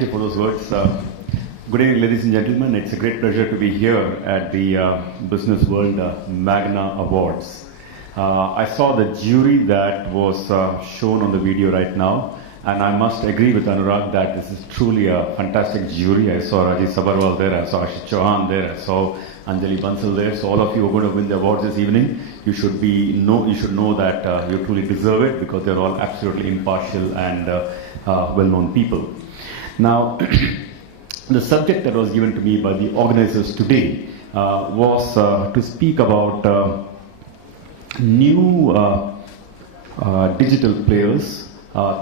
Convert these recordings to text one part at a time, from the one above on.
Thank you for those words. Good evening, ladies and gentlemen. It's a great pleasure to be here at the Businessworld Magna Awards. I saw the jury that was shown on the video right now, and I must agree with Anurag that this is truly a fantastic jury. I saw Rajesh Sabarwal there, I saw Ashish Chauhan there, I saw Anjali Bansal there. So all of you are going to win the awards this evening. You should know that you truly deserve it because they're all absolutely impartial and well-known people. Now, the subject that was given to me by the organizers today was to speak about new digital players,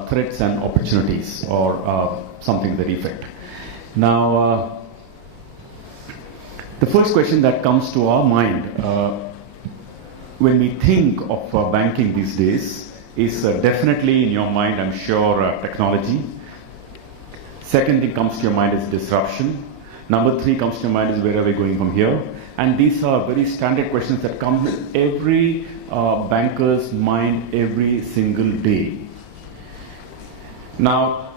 threats and opportunities, or something to that effect. Now, the first question that comes to our mind when we think of banking these days is definitely in your mind, I'm sure, technology. Second thing comes to your mind is disruption. Number three comes to your mind is where are we going from here? And these are very standard questions that come in every banker's mind every single day. Now,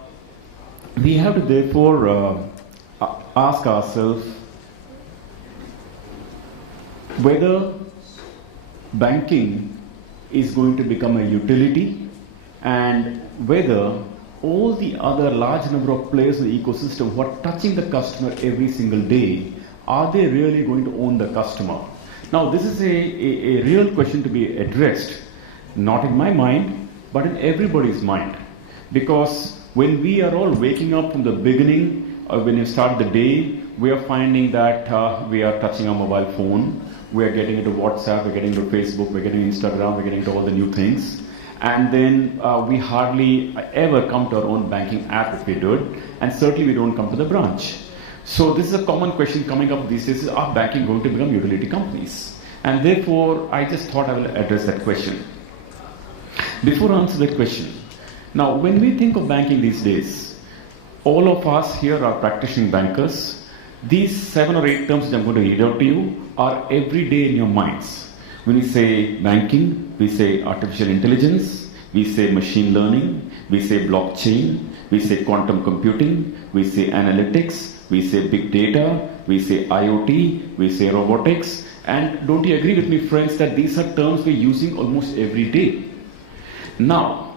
we have to therefore ask ourselves whether banking is going to become a utility and whether all the other large number of players in the ecosystem who are touching the customer every single day, are they really going to own the customer? Now, this is a real question to be addressed, not in my mind, but in everybody's mind. Because when we are all waking up from the beginning, when you start the day, we are finding that we are touching our mobile phone, we are getting into WhatsApp, we're getting into Facebook, we're getting Instagram, we're getting into all the new things. And then we hardly ever come to our own banking app if we do it, and certainly we don't come to the branch. So this is a common question coming up these days, is are banking going to become utility companies? And therefore, I just thought I will address that question. Before I answer that question, now when we think of banking these days, all of us here are practicing bankers. These 7 or 8 terms which I'm going to read out to you are every day in your minds. When we say banking, we say artificial intelligence, we say machine learning, we say blockchain, we say quantum computing, we say analytics, we say big data, we say IoT, we say robotics. And don't you agree with me, friends, that these are terms we're using almost every day? Now,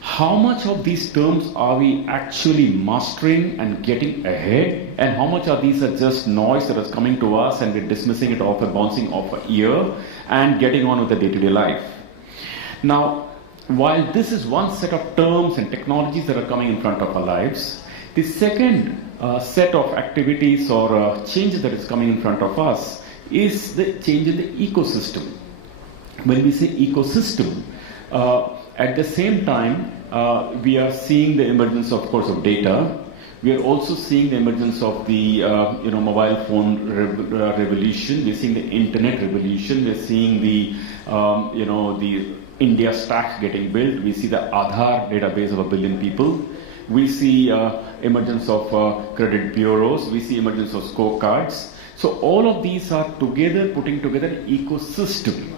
how much of these terms are we actually mastering and getting ahead, and how much of these are just noise that is coming to us and we're dismissing it off and bouncing off our ear and getting on with the day-to-day life? Now, while this is one set of terms and technologies that are coming in front of our lives, the second set of activities or changes that is coming in front of us is the change in the ecosystem. When we say ecosystem, at the same time, we are seeing the emergence, of course, of data. We are also seeing the emergence of the mobile phone revolution. We're seeing the internet revolution. We're seeing the the India stack getting built. We see the Aadhaar database of 1 billion people. We see emergence of credit bureaus. We see emergence of scorecards. So all of these are together putting together an ecosystem.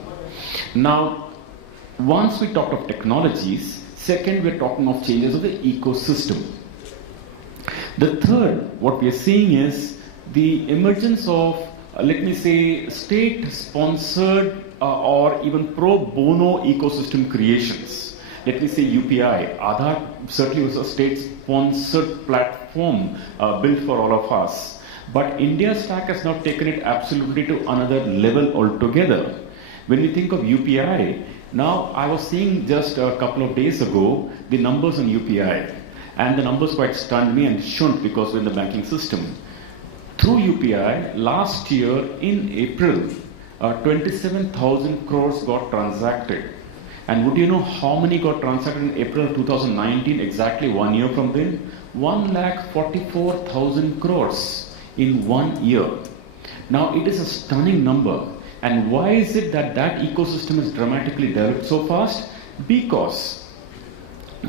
Now, once we talked of technologies, second we're talking of changes of the ecosystem. The third, what we are seeing is the emergence of, let me say, state-sponsored or even pro bono ecosystem creations. Let me say UPI. Aadhaar certainly was a state-sponsored platform built for all of us. But India Stack has now taken it absolutely to another level altogether. When we think of UPI, now I was seeing just a couple of days ago the numbers on UPI, and the numbers quite stunned me and shouldn't because we're in the banking system. Through UPI, last year in April, 27,000 crores got transacted. And would you know how many got transacted in April 2019, exactly 1 year from then? 1,44,000 crores in 1 year. Now it is a stunning number. And why is it that that ecosystem is dramatically developed so fast? Because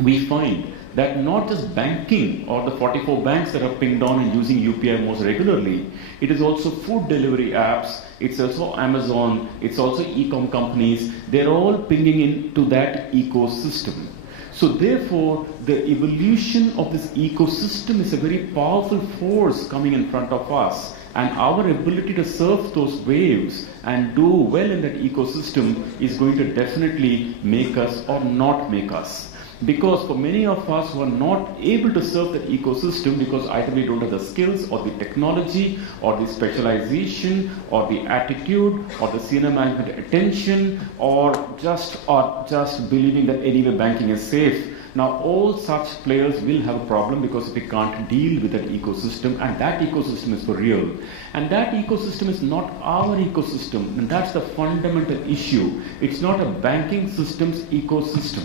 we find that not just banking or the 44 banks that are pinged on and using UPI most regularly, it is also food delivery apps, it's also Amazon, it's also e-com companies, they're all pinging into that ecosystem. So therefore, the evolution of this ecosystem is a very powerful force coming in front of us. And our ability to surf those waves and do well in that ecosystem is going to definitely make us or not make us. Because for many of us who are not able to serve that ecosystem because either we don't have the skills or the technology or the specialization or the attitude or the senior management attention or just believing that anyway banking is safe. Now all such players will have a problem because they can't deal with that ecosystem, and that ecosystem is for real. And that ecosystem is not our ecosystem, and that's the fundamental issue. It's not a banking system's ecosystem.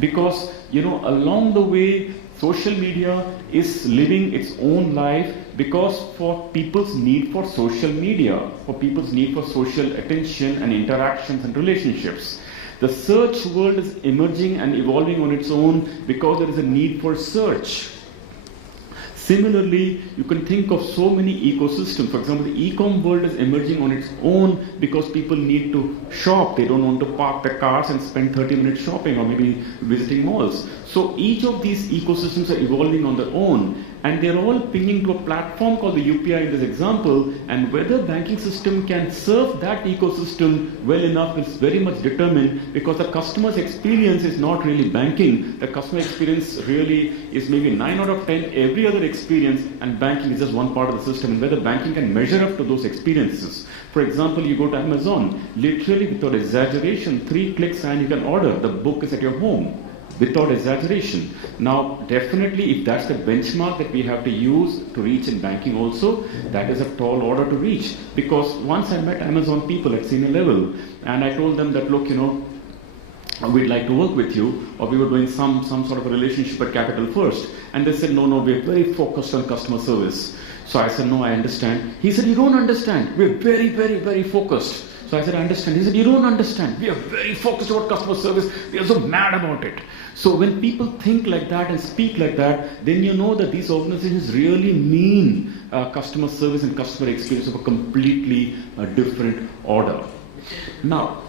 Because, along the way, social media is living its own life because for people's need for social media, for people's need for social attention and interactions and relationships. The search world is emerging and evolving on its own because there is a need for search. Similarly, you can think of so many ecosystems. For example, the e-com world is emerging on its own because people need to shop. They don't want to park their cars and spend 30 minutes shopping or maybe visiting malls. So each of these ecosystems are evolving on their own, and they're all pinging to a platform called the UPI in this example, and whether banking system can serve that ecosystem well enough is very much determined because the customer's experience is not really banking. The customer experience really is maybe 9 out of 10 every other experience, and banking is just one part of the system, and whether banking can measure up to those experiences. For example, you go to Amazon, literally without exaggeration, 3 clicks and you can order. The book is at your home. Without exaggeration. Now, definitely, if that's the benchmark that we have to use to reach in banking also, that is a tall order to reach. Because once I met Amazon people at senior level, and I told them that, look, we'd like to work with you, or we were doing some sort of a relationship at Capital First. And they said, no, we're very focused on customer service. So I said, no, I understand. He said, you don't understand. We're very, very, very focused. So I said, I understand. He said, you don't understand. We are very focused about customer service. We are so mad about it. So when people think like that and speak like that, then you know that these organizations really mean customer service and customer experience of a completely different order. Now,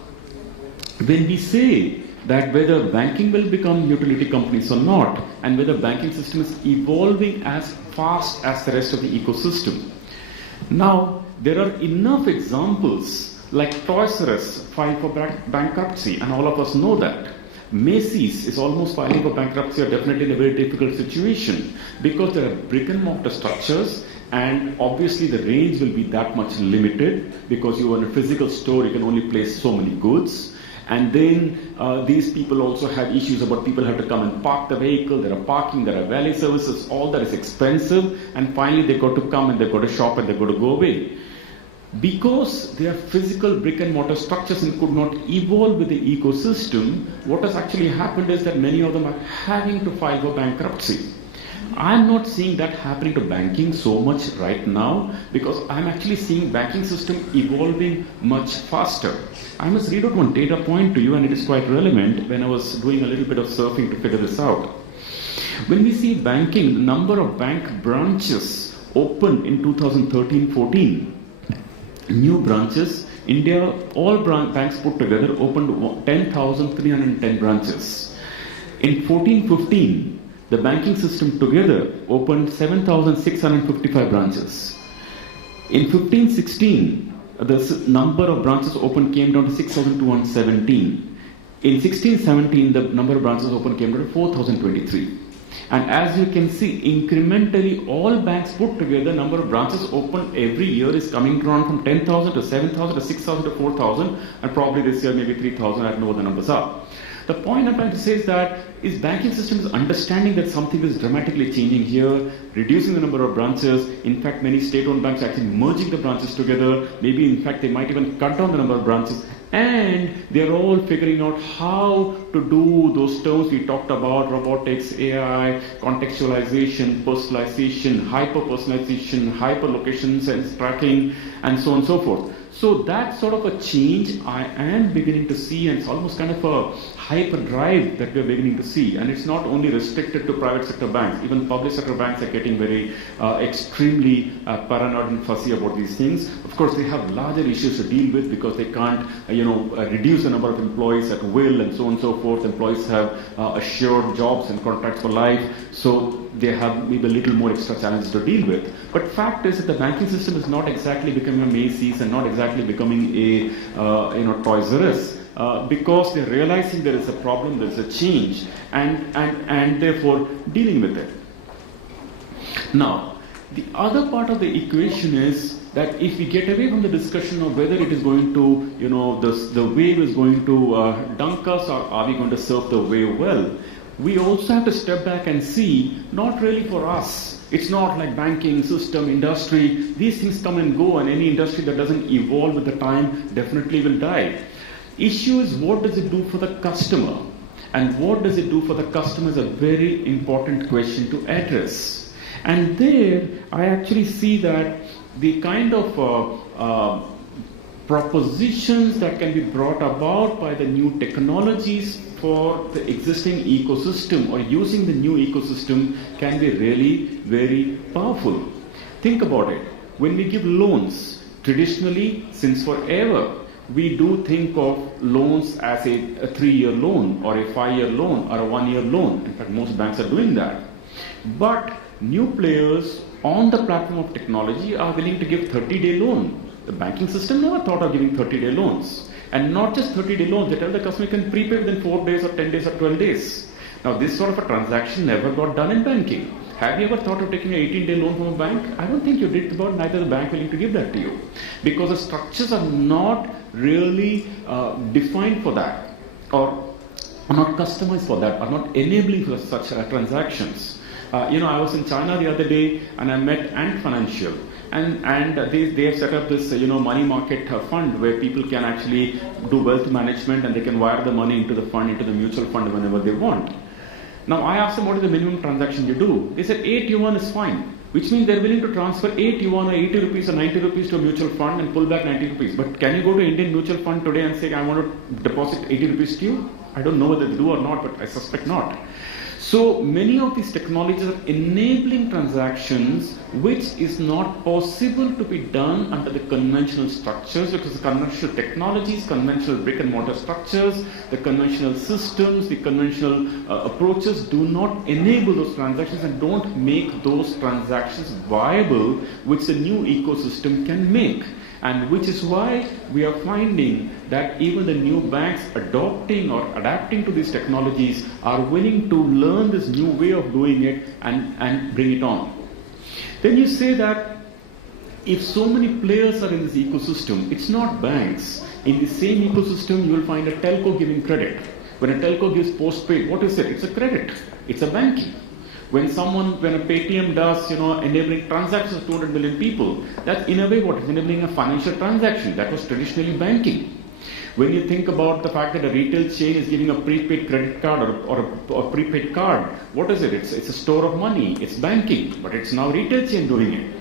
when we say that whether banking will become utility companies or not, and whether banking system is evolving as fast as the rest of the ecosystem, now there are enough examples. Like Toys R Us filed for bankruptcy, and all of us know that. Macy's is almost filing for bankruptcy, or definitely in a very difficult situation, because there are brick and mortar structures, and obviously the range will be that much limited, because you are in a physical store, you can only place so many goods. And then these people also have issues about people have to come and park the vehicle, there are parking, there are valet services, all that is expensive, and finally they got to come and they got to shop and they got to go away. Because they are physical brick and mortar structures and could not evolve with the ecosystem, what has actually happened is that many of them are having to file for bankruptcy. I'm not seeing that happening to banking so much right now, because I'm actually seeing banking system evolving much faster. I must read out one data point to you, and it is quite relevant when I was doing a little bit of surfing to figure this out. When we see banking, the number of bank branches opened in 2013-14, new branches, India, all banks put together opened 10,310 branches. In 14-15, the banking system together opened 7,655 branches. In 15-16, the number of branches opened came down to 6,217. In 16-17, the number of branches opened came down to 4,023. And as you can see, incrementally, all banks put together, number of branches opened every year is coming down from 10,000 to 7,000 to 6,000 to 4,000, and probably this year maybe 3,000. I don't know what the numbers are. The point I'm trying to say is that banking system is understanding that something is dramatically changing here, reducing the number of branches. In fact, many state-owned banks are actually merging the branches together. Maybe, in fact, they might even cut down the number of branches. And they're all figuring out how to do those terms we talked about: robotics, AI, contextualization, personalization, hyper-personalization, hyper-location sense tracking, and so on and so forth. So that sort of a change I am beginning to see, and it's almost kind of a hyperdrive that we're beginning to see. And it's not only restricted to private sector banks, even public sector banks are getting very extremely paranoid and fussy about these things. Of course, they have larger issues to deal with because they can't reduce the number of employees at will and so on and so forth. Employees have assured jobs and contracts for life, so they have maybe a little more extra challenges to deal with. But fact is that the banking system is not exactly becoming a Macy's and not exactly becoming a Toys R Us, because they're realizing there is a problem, there is a change, and therefore dealing with it. Now, the other part of the equation is that if we get away from the discussion of whether it is going to, the wave is going to dunk us, or are we going to surf the wave well, we also have to step back and see, not really for us. It's not like banking, system, industry. These things come and go, and any industry that doesn't evolve with the time definitely will die. Issue is, what does it do for the customer? And what does it do for the customer is a very important question to address. And there, I actually see that the kind of propositions that can be brought about by the new technologies for the existing ecosystem or using the new ecosystem can be really very powerful. Think about it. When we give loans, traditionally, since forever, we do think of loans as a 3-year loan or a 5-year loan or a 1-year loan. In fact, most banks are doing that. But new players on the platform of technology are willing to give 30-day loan. The banking system never thought of giving 30-day loans. And not just 30-day loans, they tell the customer can prepay within 4 days or 10 days or 12 days. Now, this sort of a transaction never got done in banking. Have you ever thought of taking an 18-day loan from a bank? I don't think you did, about neither the bank willing to give that to you. Because the structures are not really defined for that, or are not customized for that, are not enabling for such transactions. I was in China the other day and I met Ant Financial. And they have set up this money market fund where people can actually do wealth management, and they can wire the money into the fund, into the mutual fund whenever they want. Now I asked them, what is the minimum transaction you do? They said 8 yuan is fine, which means they're willing to transfer 8 yuan or 80 rupees or 90 rupees to a mutual fund and pull back 90 rupees. But can you go to Indian mutual fund today and say, I want to deposit 80 rupees to you? I don't know whether they do or not, but I suspect not. So many of these technologies are enabling transactions which is not possible to be done under the conventional structures, because the conventional technologies, conventional brick and mortar structures, the conventional systems, the conventional approaches do not enable those transactions and don't make those transactions viable, which the new ecosystem can make. And which is why we are finding that even the new banks adopting or adapting to these technologies are willing to learn this new way of doing it and bring it on. Then you say that if so many players are in this ecosystem, it's not banks. In the same ecosystem, you will find a telco giving credit. When a telco gives postpaid, what is it? It's a credit. It's a banking. When a Paytm does, enabling transactions of 200 million people, that's in a way what is enabling a financial transaction. That was traditionally banking. When you think about the fact that a retail chain is giving a prepaid credit card or a prepaid card, what is it? It's a store of money. It's banking, but it's now retail chain doing it.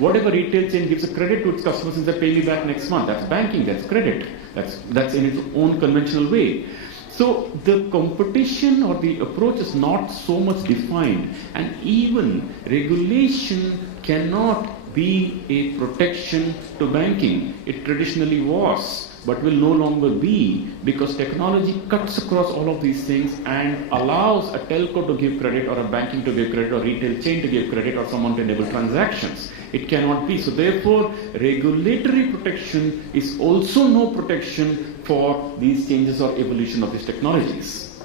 Whatever retail chain gives a credit to its customers and they pay me back next month, that's banking, that's credit. That's in its own conventional way. So the competition or the approach is not so much defined, and even regulation cannot be a protection to banking. It traditionally was, but will no longer be, because technology cuts across all of these things and allows a telco to give credit, or a banking to give credit, or retail chain to give credit, or someone to enable transactions. It cannot be. So therefore, regulatory protection is also no protection for these changes or evolution of these technologies.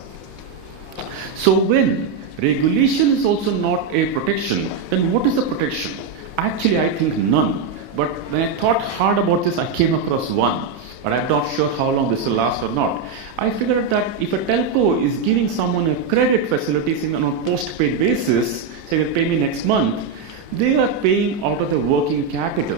So when regulation is also not a protection, then what is the protection? Actually, I think none. But when I thought hard about this, I came across one. But I'm not sure how long this will last or not. I figured out that if a telco is giving someone a credit facility on a postpaid basis, saying pay me next month, they are paying out of the working capital.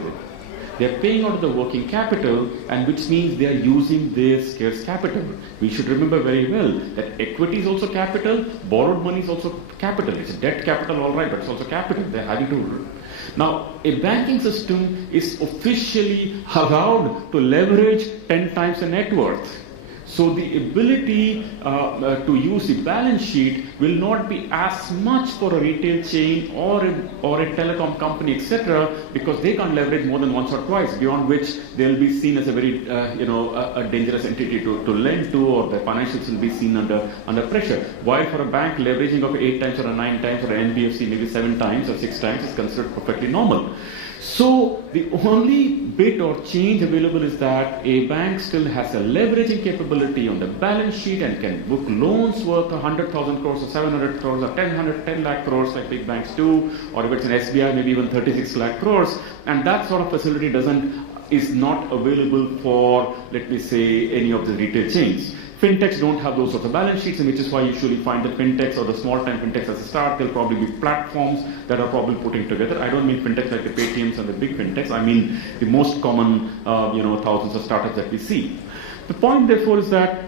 They are paying out of the working capital, and which means they are using their scarce capital. We should remember very well that equity is also capital, borrowed money is also capital. It's debt capital, all right, but it's also capital. They're having to. Now, a banking system is officially allowed to leverage 10 times the net worth. So the ability to use the balance sheet will not be as much for a retail chain or a telecom company, etc., because they can't leverage more than once or twice, beyond which they'll be seen as a very a dangerous entity to lend to, or their financials will be seen under pressure. While for a bank, leveraging of 8 times or 9 times, or an NBFC maybe 7 times or 6 times is considered perfectly normal. So the only bit or change available is that a bank still has a leveraging capability on the balance sheet and can book loans worth 100,000 crores or 700 crores or 10 lakh crores like big banks do, or if it's an SBI, maybe even 36 lakh crores. And that sort of facility is not available for, let me say, any of the retail chains. Fintechs don't have those sorts of balance sheets, and which is why you usually find the fintechs or the small-time fintechs as a start. They'll probably be platforms that are probably putting together. I don't mean fintechs like the Paytms and the big fintechs. I mean the most common, thousands of startups that we see. The point, therefore, is that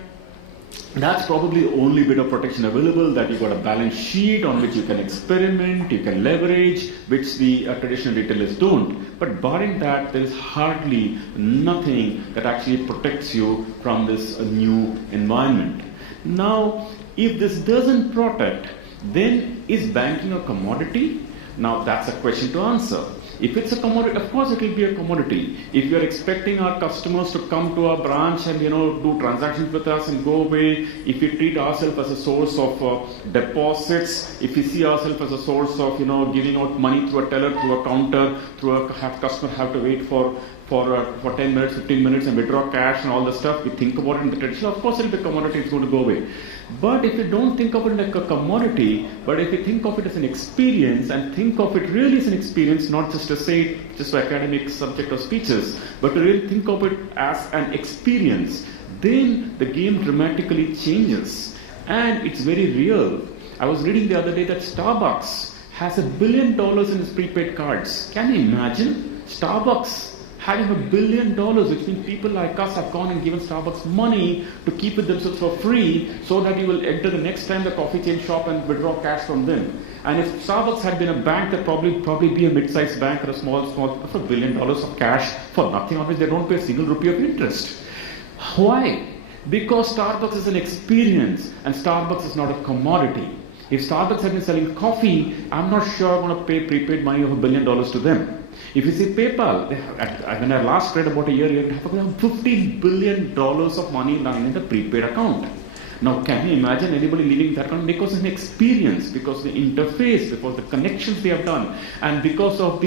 that's probably the only bit of protection available, that you've got a balance sheet on which you can experiment, you can leverage, which the traditional retailers don't. But barring that, there is hardly nothing that actually protects you from this new environment. Now, if this doesn't protect, then is banking a commodity? Now, that's a question to answer. If it's a commodity, of course it will be a commodity. If you are expecting our customers to come to our branch and do transactions with us and go away, if we treat ourselves as a source of deposits, if we see ourselves as a source of giving out money through a teller, through a counter, customer have to wait for 10 minutes, 15 minutes and withdraw cash and all the stuff, we think about it in the traditional, of course it will be a commodity, it's going to go away. But if you don't think of it like a commodity, but if you think of it as an experience, and think of it really as an experience, not just to say just for academic subject or speeches, but to really think of it as an experience, then the game dramatically changes. And it's very real. I was reading the other day that Starbucks has $1 billion in its prepaid cards. Can you imagine? Starbucks having $1 billion, which means people like us have gone and given Starbucks money to keep it themselves for free, so that you will enter the next time the coffee chain shop and withdraw cash from them. And if Starbucks had been a bank, that'd probably be a mid-sized bank or a small, for $1 billion of cash for nothing, on which they don't pay a single rupee of interest. Why? Because Starbucks is an experience, and Starbucks is not a commodity. If Starbucks had been selling coffee, I'm not sure I'm going to pay prepaid money of $1 billion to them. If you see PayPal, when I last read about a year and a half ago, $50 billion of money lying in the prepaid account. Now, can you imagine anybody leaving that account? Because of an experience, because of the interface, because of the connections they have done, and because of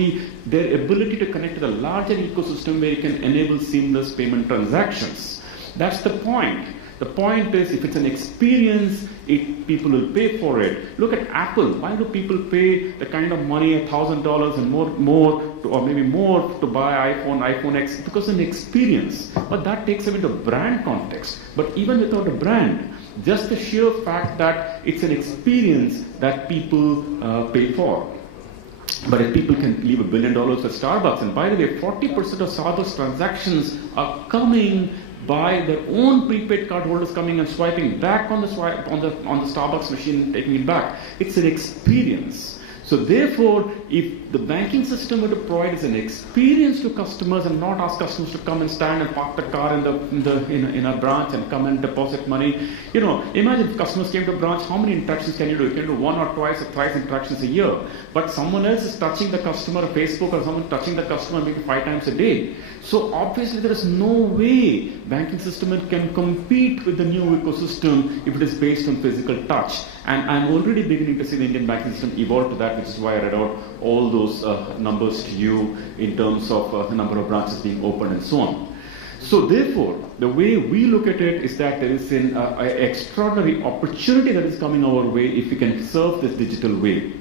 their ability to connect to the larger ecosystem where you can enable seamless payment transactions. That's the point. The point is, if it's an experience, people will pay for it. Look at Apple. Why do people pay the kind of money, $1,000 and more, or maybe more, to buy iPhone X? Because it's an experience. But that takes them into brand context. But even without a brand, just the sheer fact that it's an experience that people pay for. But if people can leave $1 billion for Starbucks, and by the way, 40% of Starbucks transactions are coming by their own prepaid card holders coming and swiping back on the Starbucks machine, taking it back. It's an experience. So therefore, if the banking system were to provide as an experience to customers and not ask customers to come and stand and park the car in a branch and come and deposit money, imagine if customers came to a branch, how many interactions can you do? You can do 1 or twice or thrice interactions a year. But someone else is touching the customer on Facebook, or someone touching the customer maybe 5 times a day. So obviously there is no way banking system can compete with the new ecosystem if it is based on physical touch. And I'm already beginning to see the Indian banking system evolve to that, which is why I read out all those numbers to you in terms of the number of branches being opened and so on. So therefore, the way we look at it is that there is an extraordinary opportunity that is coming our way if we can serve this digital way.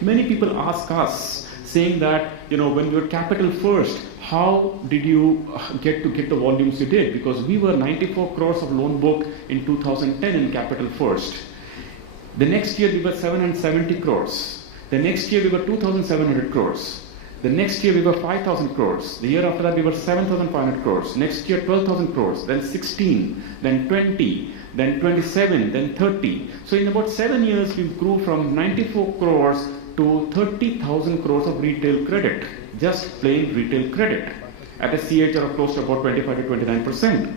Many people ask us, saying that, when you were Capital First, how did you get the volumes you did? Because we were 94 crores of loan book in 2010 in Capital First. The next year we were 770 crores. The next year we were 2,700 crores. The next year we were 5,000 crores. The year after that we were 7,500 crores. Next year 12,000 crores. Then 16, then 20, then 27, then 30. So in about 7 years we grew from 94 crores to 30,000 crores of retail credit, just plain retail credit, at a CAGR of close to about 25 to 29%.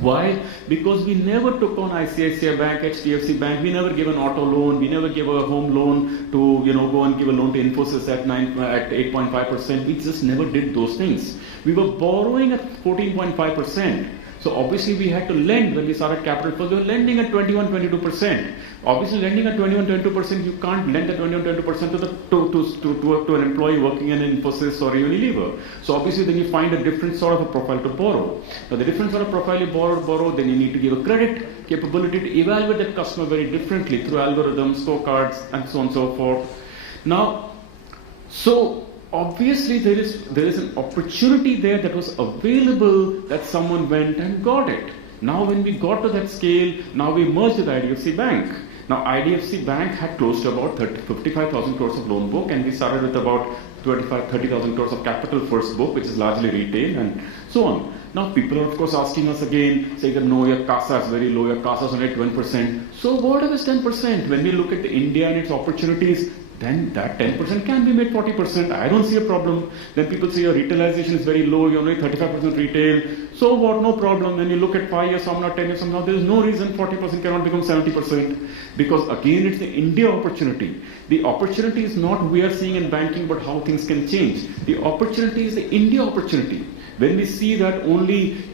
Why? Because we never took on ICICI Bank, HDFC Bank, we never gave an auto loan, we never gave a home loan to, go and give a loan to Infosys at 8.5%. We just never did those things. We were borrowing at 14.5%. So obviously we had to lend when we started Capital First. We were lending at 21-22%. Obviously lending at 21-22%, you can't lend at 21-22% to an employee working in Infosys or Unilever. So obviously then you find a different sort of a profile to borrow. Now the different sort of profile you borrow, then you need to give a credit capability to evaluate that customer very differently through algorithms, scorecards, and so on and so forth. Now, so obviously there is an opportunity there that was available that someone went and got it. Now when we got to that scale, now we merged with IDFC Bank. Now IDFC Bank had close to about 55,000 crores of loan book, and we started with about 30,000 crores of Capital First book, which is largely retail and so on. Now people are of course asking us again, saying that no, your CASA is very low, your CASA is only 1%. So what if it's 10%? When we look at India and its opportunities, then that 10% can be made 40%. I don't see a problem. Then people say your retailization is very low, you're only 35% retail. So what? No problem. When you look at 5 years from now, 10 years from now, there is no reason 40% cannot become 70%. Because again, it's the India opportunity. The opportunity is not we are seeing in banking, but how things can change. The opportunity is the India opportunity. When we see that only,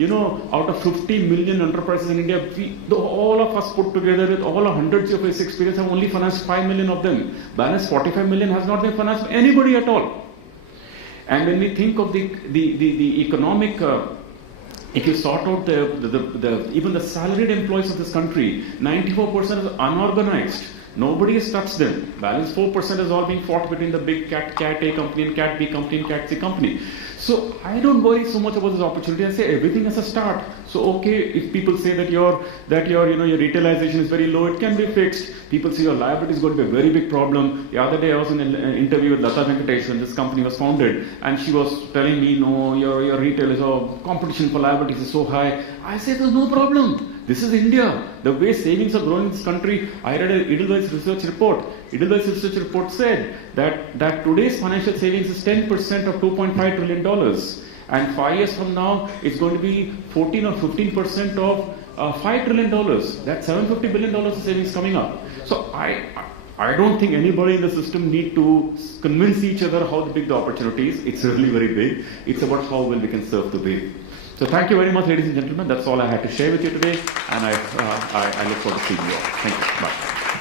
out of 50 million enterprises in India, all of us put together with all our hundreds of years experience have only financed 5 million of them. Balance 45 million has not been financed by anybody at all. And when we think of the economic, if you sort out even the salaried employees of this country, 94% is unorganized. Nobody has touched them. Balance 4% is all being fought between the big Cat A company and Cat B company and Cat C company. So I don't worry so much about this opportunity. I say everything has a start. So okay, if people say that your retailization is very low, it can be fixed. People say your liability is going to be a very big problem. The other day I was in an interview with Lata Venkatesh when this company was founded, and she was telling me, no, your retail is competition for liabilities is so high. I said there's no problem. This is India. The way savings are growing in this country, I read an Edelweiss research report. Edelweiss research report said that today's financial savings is 10% of $2.5 trillion. And 5 years from now, it's going to be 14 or 15% of $5 trillion. That's $750 billion of savings coming up. So I don't think anybody in the system need to convince each other how big the opportunity is. It's really very big. It's about how well we can serve the big. So thank you very much, ladies and gentlemen. That's all I had to share with you today, and I look forward to seeing you all. Thank you. Bye.